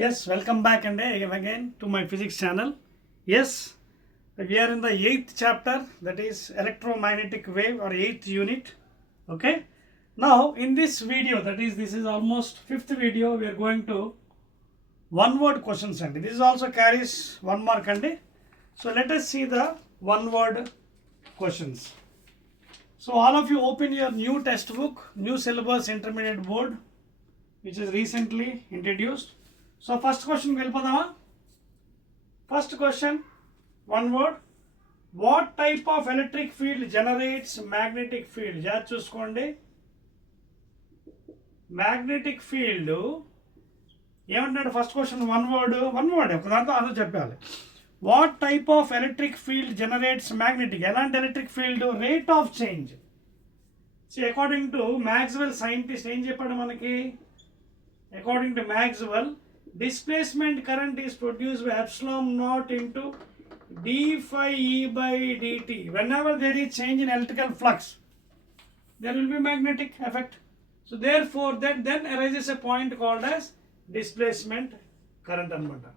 Yes, welcome back and again to my physics channel. Yes, we are in the 8th chapter, that is electromagnetic wave, or 8th unit. Okay, now in this video, that is this is almost 5th video, we are going to one word questions, and this also carries 1 mark. And so let us see the one word questions. So all of you open your new textbook, new syllabus intermediate board, which is recently introduced. So first question వెళ్ళిపోదామా? First question, one word. What type of electric field generates magnetic field? జాగ్రత్త చూసుకోండి. Magnetic field ఏమంటాడు? First question one word ఒక దాంతో answer చెప్పాలి. What type of electric field generates magnetic? ఎలాంటి electric field? Rate of change. So according to Maxwell scientist ఏం చెప్పాడు మనకి? According to Maxwell, displacement current is produced by epsilon naught into d phi E by dt. Whenever there is change in electrical flux, there will be magnetic effect. So therefore, that then arises a point called as displacement current anamata.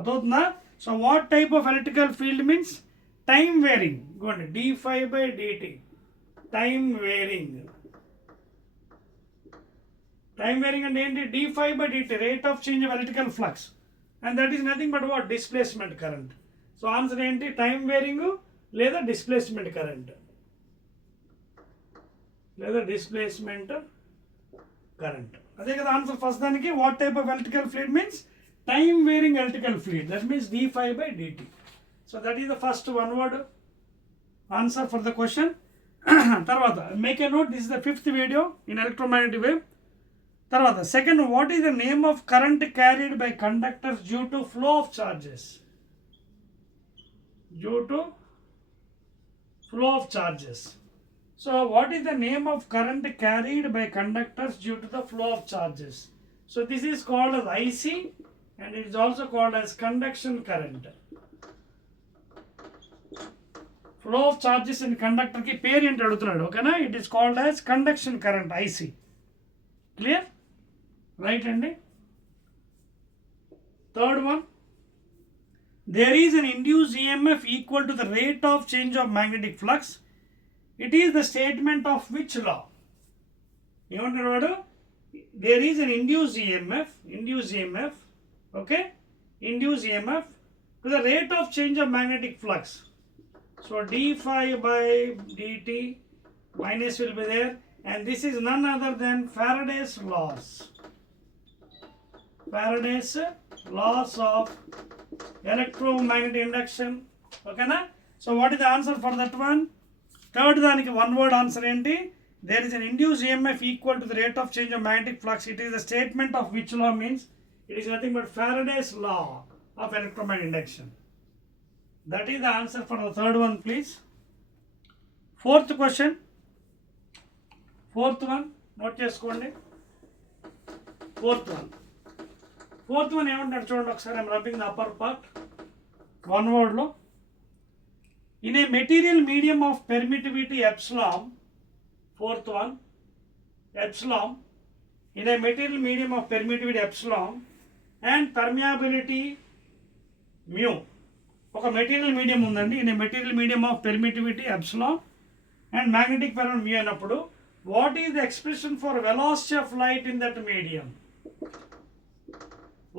Adotna. So what type of electrical field means? Time varying. Go on, d phi by dt. Time varying. Time varying and ఏంటి? d phi by dt, rate of change of electrical flux, and that is nothing but what? Displacement current. So answer ఏంటి? Time varying లేదా displacement current, లేదా displacement current. అదే కదా answer first దానికి. What type of electrical field means time varying electrical field, that means d phi by dt. So that is the first one word answer for the question. తర్వాత make a note, this is the 5th video in electromagnetic wave. తర్వాత second, what is the name of current carried by conductors due to flow of charges? Due to flow of charges. So what is the name of current carried by conductors due to the flow of charges? So this is called as IC and it is also called as conduction current. Flow of charges in conductor కి పేరు ఏంటి అడుగుతున్నాడు, ఓకేనా? It is called as conduction current, IC. Clear? Right అండి. Third one, there is an induced EMF equal to the rate of change of magnetic flux. It is the statement of which law? ఏమంటాడు వాడు? there is an induced EMF, okay, induced EMF to the rate of change of magnetic flux. So d phi by dt minus will be there, and this is none other than Faraday's laws. Faraday's laws of electromagnetic induction. Okay na? So what is the answer for that one? Third దానికి one word answer ఏంటి? There is an induced EMF equal to the rate of change of magnetic flux. It is the statement of which law means it is nothing but Faraday's law of electromagnetic induction. That is the answer for the third one, please. Fourth question. Fourth one, note చేసుకోండి. Fourth one ఏమంటాడు చూడండి ఒకసారి. I'm rubbing the upper part. One వర్డ్లో, in a material medium of permittivity epsilon. Fourth one, epsilon. In a material medium of permittivity epsilon and permeability mu. ఒక material medium ఉందండి. In a material medium of permittivity epsilon and magnetic పరన్ mu అన్నప్పుడు what is the expression for velocity of light in that medium?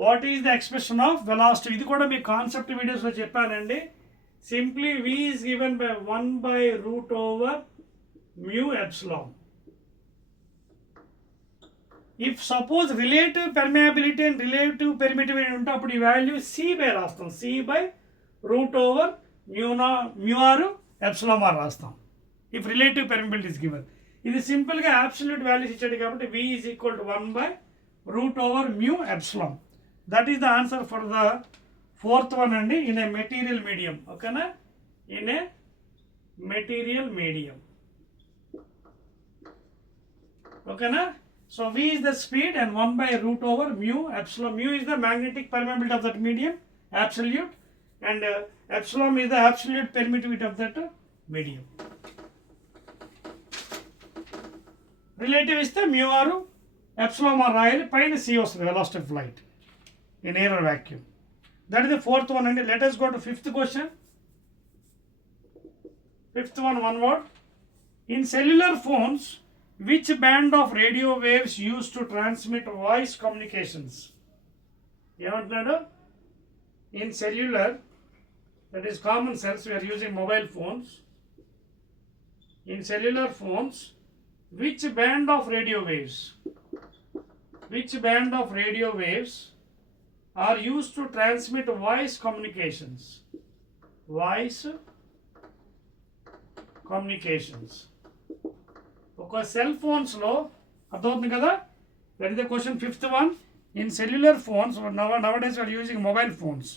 What is the expression of velocity? ఇది కూడా మీ కాన్సెప్ట్ వీడియోస్లో చెప్పానండి. Simply v is given by 1 by root over mu epsilon. If suppose relative permeability and relative permittivity ఉంటే అప్పుడు ఈ value c by రాస్తాం. c by root over mu r epsilon r రాస్తాం. If relative permeability is given. ఇది సింపుల్గా absolute values ఇచ్చాడు కాబట్టి v is equal to 1 by root over mu epsilon. That is the answer for the fourth one అండి. In a material medium, ఓకేనా? In a material medium, ఓకేనా? So v is the speed and 1 by root over mu epsilon. Mu is the magnetic permeability of that medium, absolute, and epsilon is the absolute permittivity of that medium. Relative ఇస్తే mu or epsilon are రాయాలి, పైన సి వస్తుంది, velocity of light. in air or vacuum. That is the fourth one. And let us go to fifth question. Fifth one word. In cellular phones, which band of radio waves used to transmit voice communications? In cellular, that is common sense, we are using mobile phones. In cellular phones, which band of radio waves are used to transmit voice communications? Voice communications. Okay, cell phones lo adoutundi kada. That is the question, fifth one. In cellular phones, nowadays we are using mobile phones,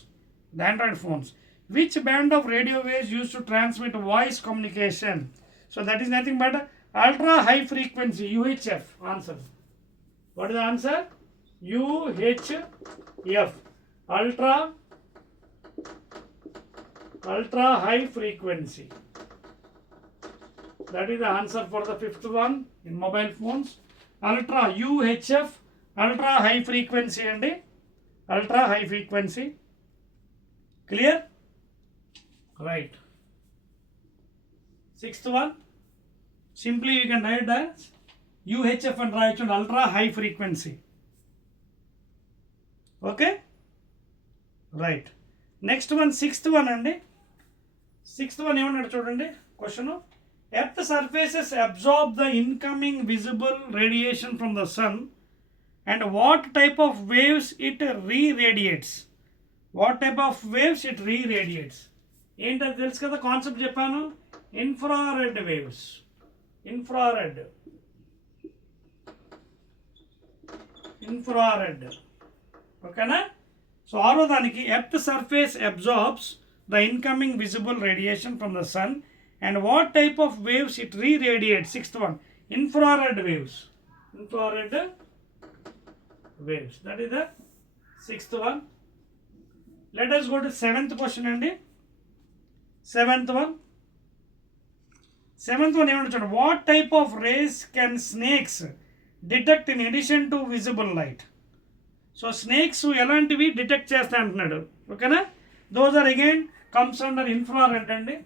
the Android phones. Which band of radio waves used to transmit voice communication? So that is nothing but ultra high frequency, UHF. Answer. What is the answer? UHF. Ultra high frequency. That is the answer for the fifth one in mobile phones. Ultra UHF, ultra high frequency and ultra high frequency. Clear? Right. Sixth one. Simply you can write as UHF and write on ultra high frequency. Okay? Right. Next one, sixth one and sixth one ఏమన్నాడు చూడండి question. Earth surfaces absorb the incoming visible radiation from the sun, and what type of waves it re-radiates? What type of waves it re-radiates? ఏంటది తెలుసు కదా, concept చెప్పాను. Infrared waves. Infrared ఓకేనా. So arrow దానికి earth surface absorbs the incoming visible radiation from the sun, and what type of waves it re-radiates? Sixth one, infrared waves. That is the sixth one. Let us go to seventh question అండి. Seventh one ఏమన్నా చూడండి. What type of rays can snakes detect in addition to visible light? So snakes ఎలాంటివి detect చేస్తా అంటున్నాడు. ఓకేనా. Those are again comes under infrared అండి.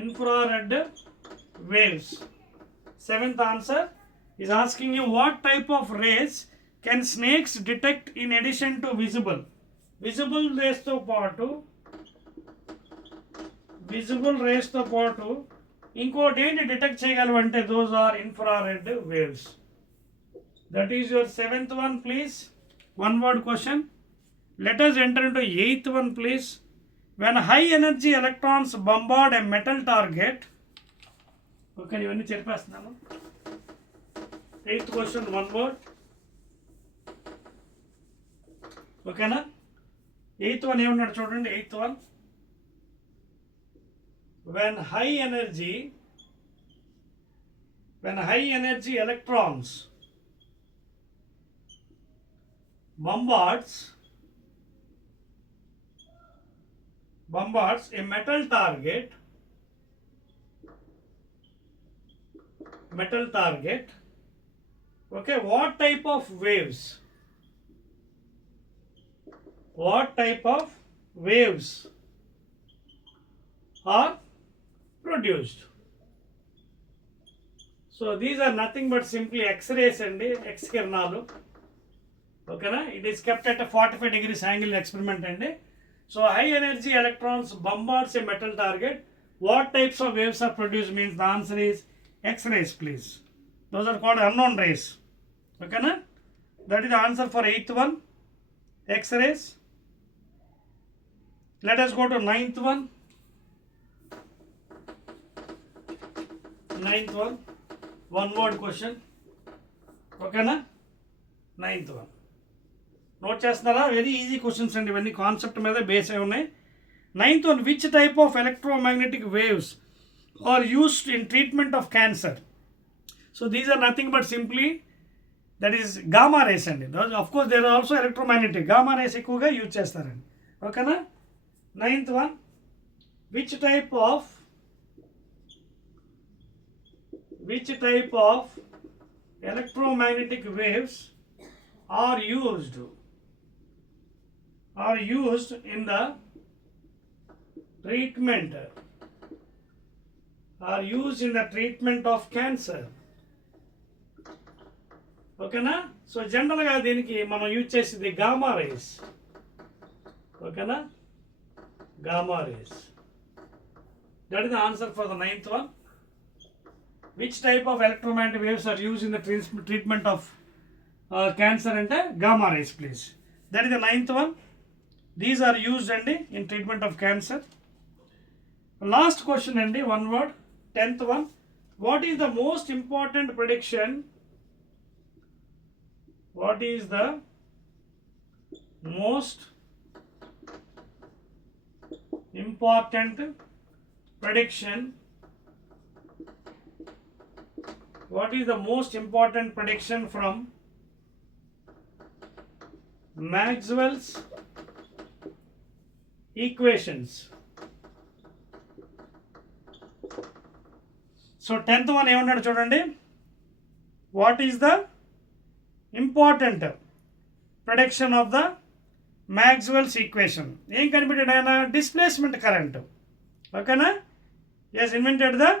Infrared waves. Seventh answer is asking you what type of rays can snakes detect in addition to visible rays తో పాటు ఇంకోటి ఏంటి డిటెక్ట్ చేయగలవు అంటే those are infrared waves. That is your seventh one, please. One word question. Let us enter into eighth one, please. When high energy electrons bombard a metal target, okay, ఇవన్నీ చెప్పేస్తున్నాను. Eighth question, one word. ఓకేనా. Eighth one ఏమన్నాడు చూడండి. Eighth one, when high energy electrons bombards a metal target, okay, what type of waves are produced? So these are nothing but simply X-rays and X కిరణాలు. ఓకేనా. It is kept at a 45 degrees angle experiment అండి. So high energy electrons bombards a metal target. What types of waves are produced means the answer is X-rays, please. Those are called unknown rays. Okay na? That is the answer for eighth one, X-rays. Let us go to ninth one. One word question. Okay na? Ninth one. Note చేస్తున్నారా? Very easy questions అండి ఇవన్నీ, concept మీద base అయి ఉన్నాయి. Ninth one, which type of electromagnetic waves are used in treatment of cancer? So these are nothing but simply that is gamma rays అండి. Of course there are also electromagnetic. Gamma rays ఎక్కువగా use చేస్తారండి. ఓకేనా. Ninth one, which type of electromagnetic waves are used in the treatment of cancer. ఓకేనా? సో జనరల్గా దీనికి మనం యూజ్ చేసేది gamma rays. ఓకేనా? Gamma rays. That is the answer for the 9th one. Which type of electromagnetic waves are used in the treatment of cancer ante gamma rays, please. That is the 9th one. These are used in treatment of cancer. Last question one word, 10th one. What is the most important prediction? What is the most important prediction? What is the most important prediction from Maxwell's equations? So 10th one ఏమన్నాడు చూడండి. What is the important prediction of the Maxwell's equation? ఏం కనిపెట్టాడు ఆయన? Displacement current. ఓకేనా? Yes, invented the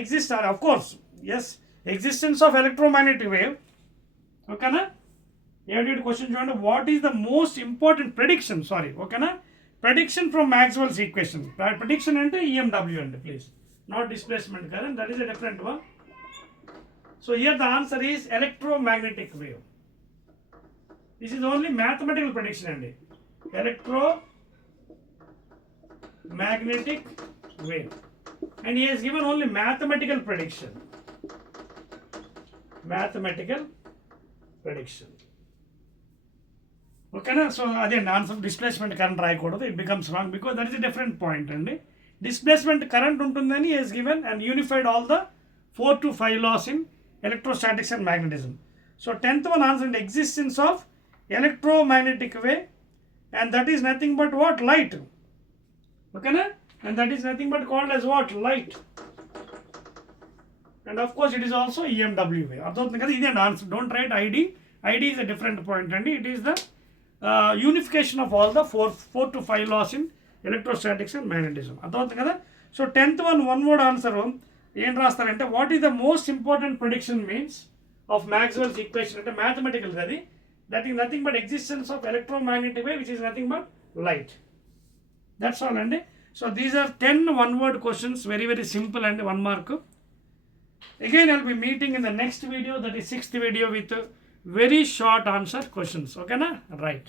existence, of course. Yes, existence of electromagnetic wave. ఓకేనా? ఏడు question చూడండి. What is the most important prediction? Sorry, ఓకేనా? Prediction from Maxwell's equation. Prediction అంటే EMW అండి, please, not displacement current. That is a different one. So here the answer is electromagnetic wave. This is only mathematical prediction అండి. Electromagnetic wave. And he has given only mathematical prediction. Okay na? So again, answer displacement current రాయకూడదు. It becomes wrong because that is a different point అండి. Displacement current ఉంటుందని he has given and unified all the 4 to 5 laws in electrostatics and magnetism. So 10th one answer, the existence of electromagnetic wave, and that is nothing but what? Light. Okay na? And that is nothing but called as what? Light. And of course it is also EMW wave. అర్థమవుతుంది కదా? ఇది answer. Don't write ID. ID is a different point అండి. It is the unification of all the 4 to 5 laws in electrostatics and magnetism. అర్థమవుతుంది కదా? So 10th one word answer ఏం రాస్తారంటే, what is the most important prediction means of Maxwell's equation అంటే mathematical అది. That is nothing but existence of electromagnetic wave which is nothing but light. That's all అండి. So these are 10 one-word questions, very very simple and 1 mark. Again, I'll be meeting in the next video, that is 6th video, with very short answer questions. Okay na? Right.